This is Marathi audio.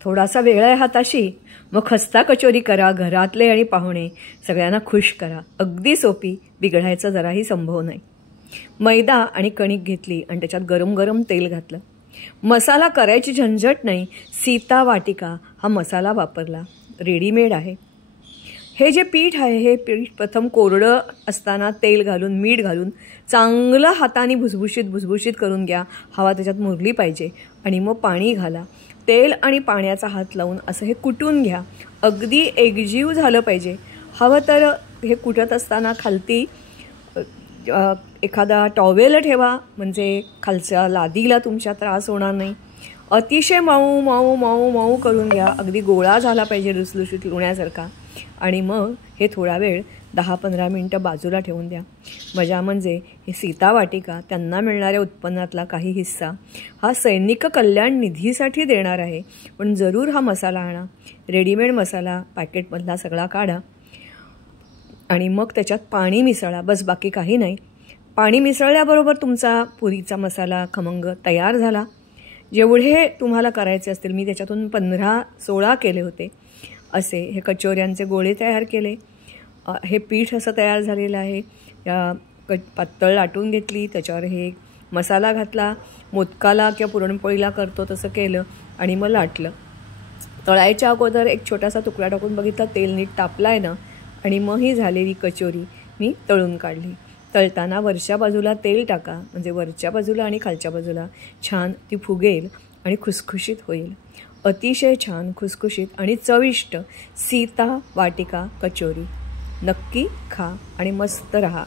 थोडासा वेळ आहे हाताशी, मग खस्ता कचोरी करा, घरातले आणि पाहुणे सगळ्यांना खुश करा. अगदी सोपी, बिघडायचा जराही संभव नाही. मैदा आणि कणिक घेतली आणि त्याच्यात गरम गरम तेल घातलं. मसाला करायची झंझट नाही. सीता वाटिका हा मसाला वापरला, रेडीमेड आहे. हे जे पीठ आहे हे पीठ प्रथम कोरडं असताना तेल घालून मीठ घालून चांगलं हाताने भुसभुशीत करून घ्या. हवा त्याच्यात मुरली पाहिजे. आणि मग पाणी घाला. तेल आणि पाण्याचा हात लावून असं हे कुटून घ्या. अगदी एकजीव झालं पाहिजे. हवं तर हे कुटत असताना खालती एखादा टॉवेल ठेवा, म्हणजे खालच्या लादीला तुमच्या त्रास होणार नाही. अतिशय मऊ मऊ मऊ मऊ करून घ्या. अगदी गोळा झाला पाहिजे, लुसलुशीत लोण्यासारखा. आणि मग हे थोडा वेळ 10-15 मिनटं बाजूला ठेवून द्या. मजा म्हणजे हे सीता वाटिका त्यांना मिळणाऱ्या उत्पन्नातला काही हिस्सा हा सैनिक कल्याण निधीसाठी देणार आहे. पण जरूर हा मसाला आणा. रेडीमेड मसाला पॅकेटमधला सगळा काढा आणि मग त्याच्यात पाणी मिसळा. बस, बाकी काही नाही. पाणी मिसळल्याबरोबर तुमचा पुरीचा मसाला खमंग तयार झाला. जेवढे तुम्हाला करायचे असतील, मी त्याच्यातून 15-16 केले होते. असे हे कचोऱ्यांचे गोळे तयार केले. हे पीठ असं तयार झालेलं आहे. पातळ लाटून घेतली, त्याच्यावर हे मसाला घातला. मोदकाला किंवा पुरणपोळीला करतो तसं केलं आणि मग लाटलं. तळायच्या अगोदर एक छोटासा तुकडा टाकून बघितला, तेल नीट तापलं आहे ना. आणि मग ही झालेली कचोरी मी तळून काढली. तळताना वरच्या बाजूला तेल टाका, म्हणजे वरच्या बाजूला आणि खालच्या बाजूला छान ती फुगेल आणि खुसखुशीत होईल. अतिशय छान, खुसखुशीत आणि चविष्ट सीता वाटिका कचोरी. नक्की खा आणि मस्त रहा.